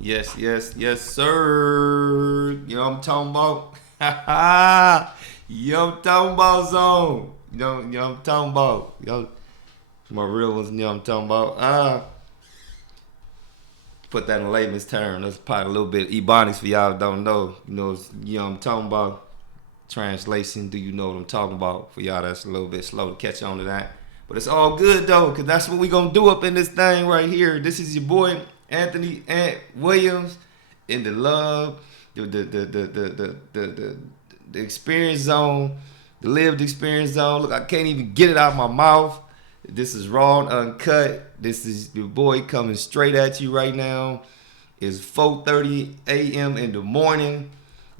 Yes, sir. You know what I'm talking about? You know what I'm talking about, zone. You know what I'm talking about. My real ones, you know what I'm talking about. Put that in layman's term. That's probably a little bit ebonics for y'all who don't know. You know what I'm talking about. Translation, do you know what I'm talking about? For y'all that's a little bit slow to catch on to that. But it's all good though, cause that's what we gonna do up in this thing right here. This is your boy Anthony Ant Williams in the love, the experience zone, the lived experience zone. Look, I can't even get it out of my mouth. This is raw and uncut. This is your boy coming straight at you right now. It's 4:30 a.m. in the morning.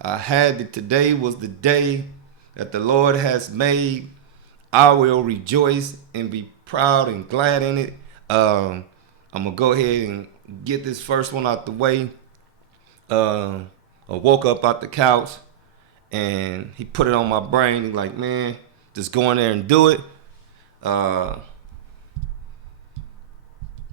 I had it. Today was the day that the Lord has made. I will rejoice and be proud and glad in it. I'm gonna go ahead and get this first one out the way. Uh, I woke up out the couch and he put it on my brain. He's like, man, just go in there and do it. Uh,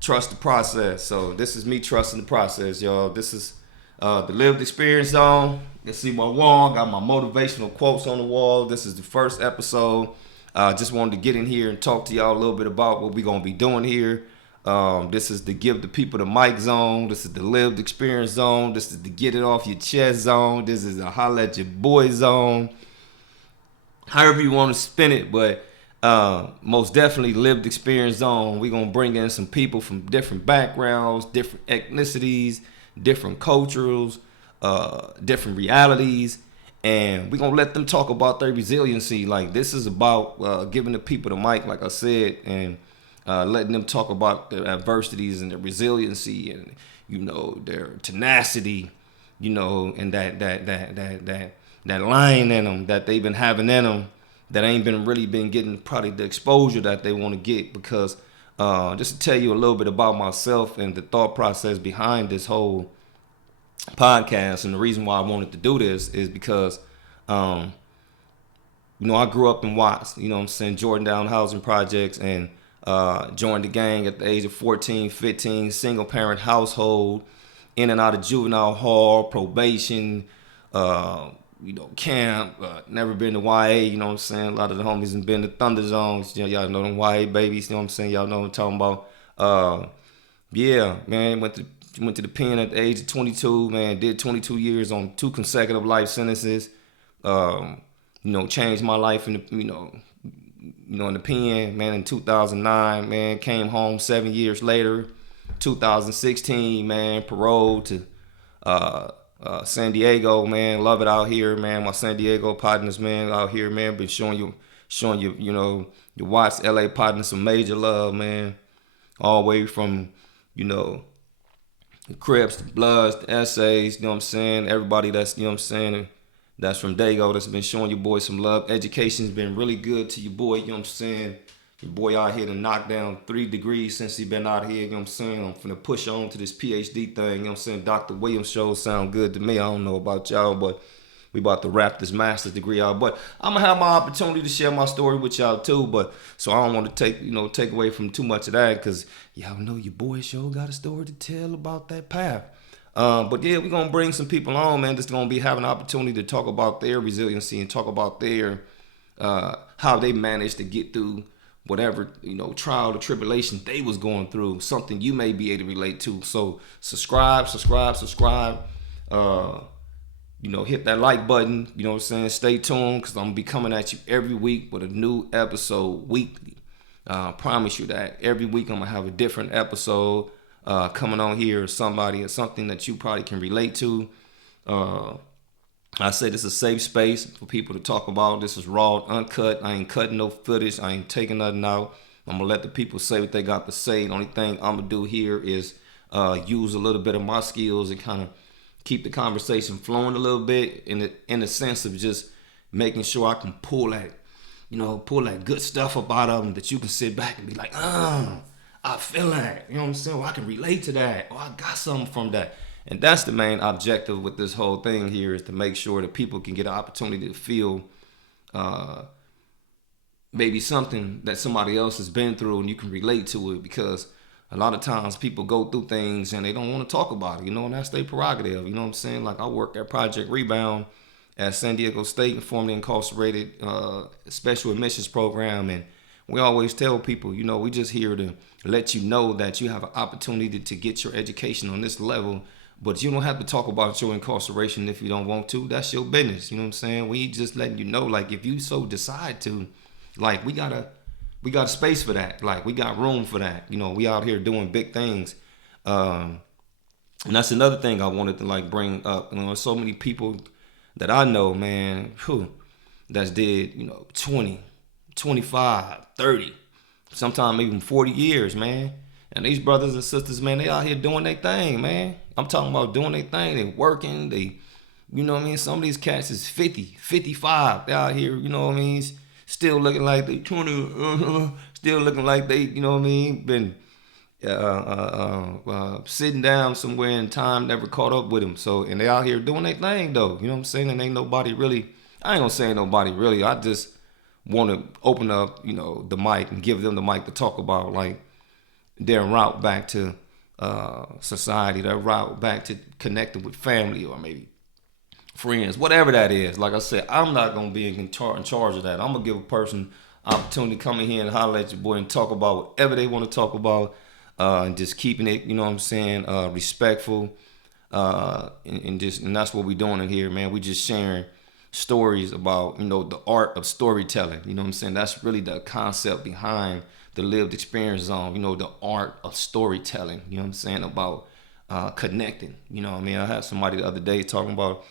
Trust the process. So this is me trusting the process, y'all. This is the lived experience zone. You can see my wall. Got my motivational quotes on the wall. This is the first episode. Just wanted to get in here and talk to y'all a little bit about what we're gonna be doing here. This is the give the people the mic zone. This is the lived experience zone. This is the get it off your chest zone. This is a holla at your boy zone. However you want to spin it, but most definitely lived experience zone. We're gonna bring in some people from different backgrounds, different ethnicities, different cultures, different realities, and we're gonna let them talk about their resiliency. Like this is about giving the people the mic, like I said, and letting them talk about their adversities and their resiliency and their tenacity, and that lion in them that they've been having in them that ain't been really been getting probably the exposure that they want to get. Because just to tell you a little bit about myself and the thought process behind this whole podcast, and the reason why I wanted to do this is because I grew up in Watts, Jordan Housing Projects, and joined the gang at the age of 14, 15, single parent household, in and out of juvenile hall, probation, camp, never been to YA, A lot of the homies have been to Thunder Zones, y'all know them YA babies, Y'all know what I'm talking about. Yeah, man, went to the pen at the age of 22, man, did 22 years on 2 consecutive life sentences. Changed my life in in the pen, man, in 2009, man, came home 7 years later, 2016, man, paroled to San Diego, man. Love it out here, man. My San Diego partners, man, out here, man. Been showing you, your Watts LA partners some major love, man. All the way from, the Crips, the Bloods, the Essays, Everybody that's, that's from Dago that's been showing your boy some love. Education's been really good to your boy, Your boy out here to knock down 3 degrees since he been out here, I'm finna push on to this PhD thing, Dr. Williams show sound good to me. I don't know about y'all, but we about to wrap this master's degree out. But I'm gonna have my opportunity to share my story with y'all too. But so I don't want to take away from too much of that, because y'all know your boy show got a story to tell about that path. But yeah, we're gonna bring some people on, man. Just gonna be having an opportunity to talk about their resiliency and talk about their how they managed to get through whatever trial or tribulation they was going through. Something you may be able to relate to. So subscribe. Hit that like button. Stay tuned, because I'm gonna be coming at you every week with a new episode weekly. Promise you that every week I'm gonna have a different episode coming on here, somebody or something that you probably can relate to. I say this is a safe space for people to talk about. This is raw, uncut. I ain't cutting no footage. I ain't taking nothing out. I'm gonna let the people say what they got to say. The only thing I'm gonna do here is use a little bit of my skills and kind of keep the conversation flowing a little bit in the sense of just making sure I can pull that good stuff up out of them that you can sit back and be like, I feel that, Well, I can relate to that. Oh, I got something from that. And that's the main objective with this whole thing here, is to make sure that people can get an opportunity to feel maybe something that somebody else has been through and you can relate to it. Because a lot of times people go through things and they don't want to talk about it, and that's their prerogative. You know what I'm saying? Like I work at Project Rebound at San Diego State, formerly incarcerated special admissions program, and we always tell people, we just here to let you know that you have an opportunity to get your education on this level, but you don't have to talk about your incarceration if you don't want to. That's your business. You know what I'm saying? We just letting you know, like if you so decide to, like we got a space for that. Like we got room for that. We out here doing big things. And that's another thing I wanted to like bring up. So many people that I know, man, that's did, 20, 25, 30, sometimes even 40 years, man. And these brothers and sisters, man, they out here doing their thing, man. I'm talking about doing their thing. They working. Some of these cats is 50, 55. They out here, still looking like they 20, still looking like they, been sitting down somewhere and time never caught up with them. So, and they out here doing their thing though. You know what I'm saying? And ain't nobody really, I ain't gonna say nobody really. I just want to open up, the mic and give them the mic to talk about like their route back to society, their route back to connecting with family or maybe friends, whatever that is. Like I said, I'm not gonna be in charge of that. I'm gonna give a person opportunity to come in here and holler at your boy and talk about whatever they want to talk about, and just keeping it, respectful, and that's what we're doing in here, man. We just sharing stories about, the art of storytelling. You know what I'm saying? That's really the concept behind the lived experience zone. The art of storytelling. You know what I'm saying? About connecting. I had somebody the other day talking about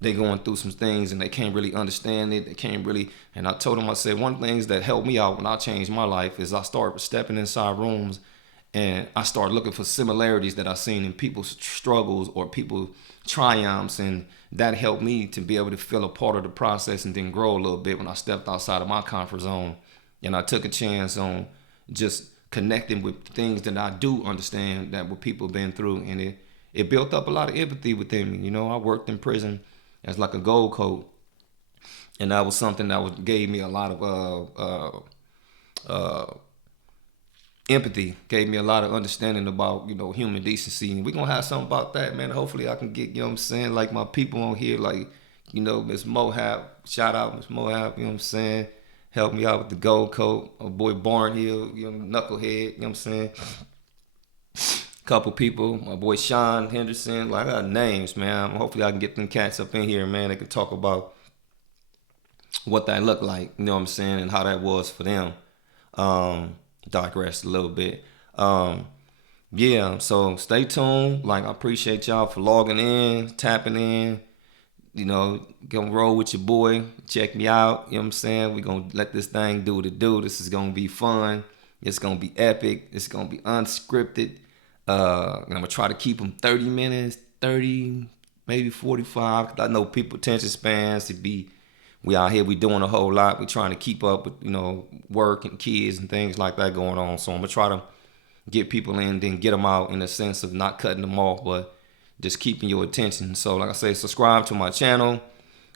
they going through some things and they can't really understand it. They can't really. And I told them, I said, one of the things that helped me out when I changed my life is I started stepping inside rooms and I started looking for similarities that I seen in people's struggles or people's triumphs, and that helped me to be able to feel a part of the process and then grow a little bit when I stepped outside of my comfort zone. And I took a chance on just connecting with things that I do understand that what people have been through, and it built up a lot of empathy within me. I worked in prison as like a gold coat, and that was something that gave me a lot of empathy, gave me a lot of understanding about, human decency. And we're going to have something about that, man. Hopefully I can get, like my people on here, like, Miss Mohab, shout out Miss Mohab, you know what I'm saying? Help me out with the gold coat. My boy Barnhill, Knucklehead, you know what I'm saying? Couple people, my boy Sean Henderson, like I got names, man. Hopefully I can get them cats up in here, man. They can talk about what that looked like, you know what I'm saying, and how that was for them. Digress a little bit. Yeah, so stay tuned. Like I appreciate y'all for logging in, tapping in. Gonna roll with your boy. Check me out. You know what I'm saying? We're gonna let this thing do what it do. This is gonna be fun. It's gonna be epic. It's gonna be unscripted. And I'm gonna try to keep them 30 minutes, 30, maybe 45. 'Cause I know people attention spans to be. We out here, we doing a whole lot. We trying to keep up with, work and kids and things like that going on. So I'm gonna try to get people in, then get them out in the sense of not cutting them off, but just keeping your attention. So like I say, subscribe to my channel.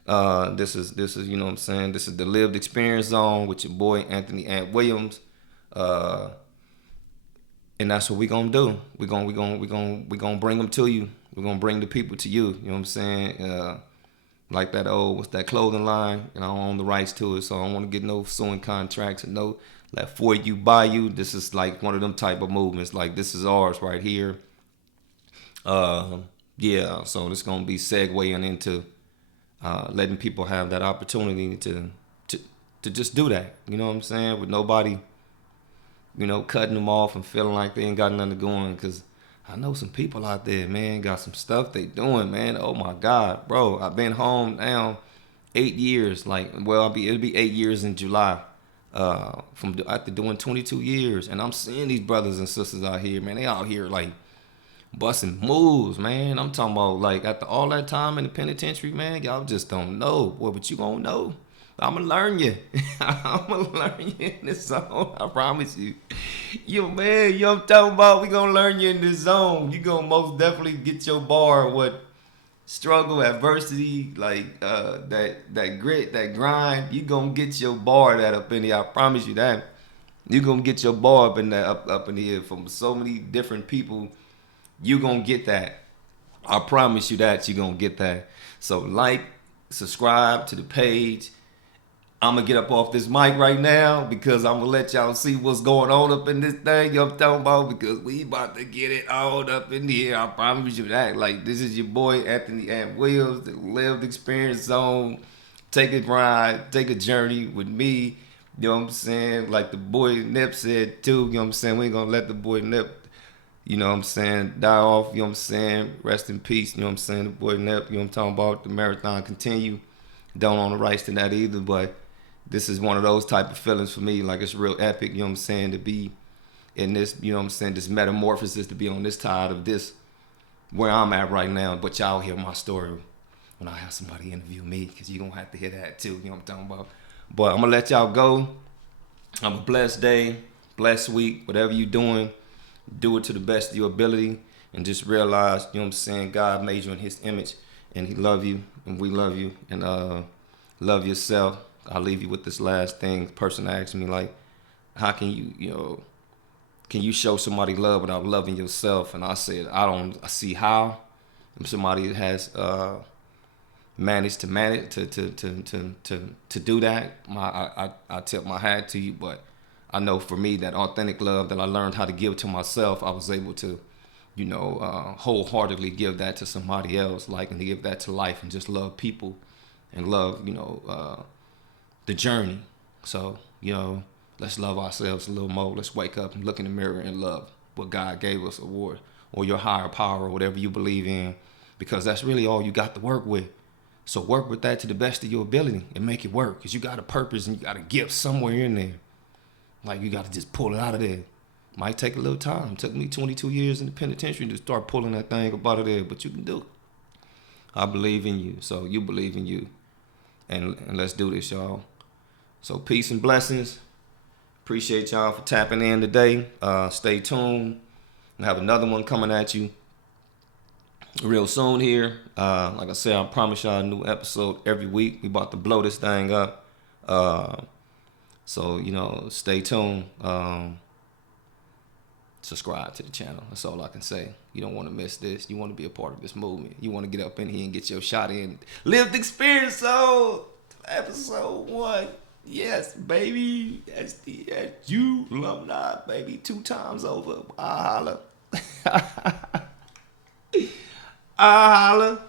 This is you know what I'm saying. This is the Lived Experience Zone with your boy Anthony Ant Williams. And that's what we gonna do. We gonna bring them to you. We're gonna bring the people to you. You know what I'm saying? Like that old, what's that clothing line? And I don't own the rights to it, so I don't want to get no sewing contracts and no like for you buy you. This is like one of them type of movements. Like this is ours right here. Yeah. So this gonna be segueing into letting people have that opportunity to just do that. You know what I'm saying? With nobody, cutting them off and feeling like they ain't got nothing going. Cause I know some people out there, man, got some stuff they doing, man. Oh my God, bro. I've been home now 8 years. Like, well, it'll be 8 years in July. From after doing 22 years, and I'm seeing these brothers and sisters out here, man. They out here like busting moves, man. I'm talking about like after all that time in the penitentiary, man. Y'all just don't know, boy. But you gonna know. I'ma learn you. I'ma learn you in this zone. I promise you. Yo, man, you know what I'm talking about? We gonna learn you in this zone. You gonna most definitely get your bar. What struggle, adversity, like that grit, that grind. You gonna get your bar that up in here. I promise you that. You gonna get your boy up in there, up in here from so many different people. You gonna get that. I promise you that you gonna get that. So like, subscribe to the page. I'm gonna get up off this mic right now because I'm gonna let y'all see what's going on up in this thing. You know what I'm talking about? Because we about to get it all up in here. I promise you that. Like, this is your boy Anthony Ant Williams, the Lived Experience Zone. Take a ride, take a journey with me. You know what I'm saying? Like the boy Nip said too. You know what I'm saying? We ain't gonna let the boy Nip, you know what I'm saying, die off. You know what I'm saying? Rest in peace. You know what I'm saying? The boy Nip. You know what I'm talking about? The marathon continue. Don't own the rights to that either, but this is one of those type of feelings for me. Like, it's real epic, you know what I'm saying, to be in this, you know what I'm saying, this metamorphosis, to be on this side of this, where I'm at right now. But y'all hear my story when I have somebody interview me, because you're going to have to hear that too, you know what I'm talking about. But I'm going to let y'all go. Have a blessed day, blessed week, whatever you're doing, do it to the best of your ability, and just realize, you know what I'm saying, God made you in his image, and he love you, and we love you, and love yourself. I'll leave you with this last thing. The person asked me, like, how can you can you show somebody love without loving yourself? And I said, I see how. If somebody has managed to do that, I tip my hat to you. But I know for me, that authentic love that I learned how to give to myself, I was able to, wholeheartedly give that to somebody else, like, and to give that to life, and just love people and love, the journey. So, let's love ourselves a little more. Let's wake up and look in the mirror and love what God gave us, or your higher power, or whatever you believe in, because that's really all you got to work with. So work with that to the best of your ability and make it work, because you got a purpose and you got a gift somewhere in there. Like, you got to just pull it out of there. Might take a little time. It took me 22 years in the penitentiary to start pulling that thing up out of there, but you can do it. I believe in you, so you believe in you. And let's do this, y'all. So peace and blessings. Appreciate y'all for tapping in today. Stay tuned. We'll have another one coming at you real soon here. Like I said, I promise y'all a new episode every week. We about to blow this thing up. So, stay tuned. Subscribe to the channel. That's all I can say. You don't want to miss this. You want to be a part of this movement. You want to get up in here and get your shot in. Lived Experience Zone, episode 1. Yes, baby. SDSU alumni, baby. 2 times over. I holla. I holla.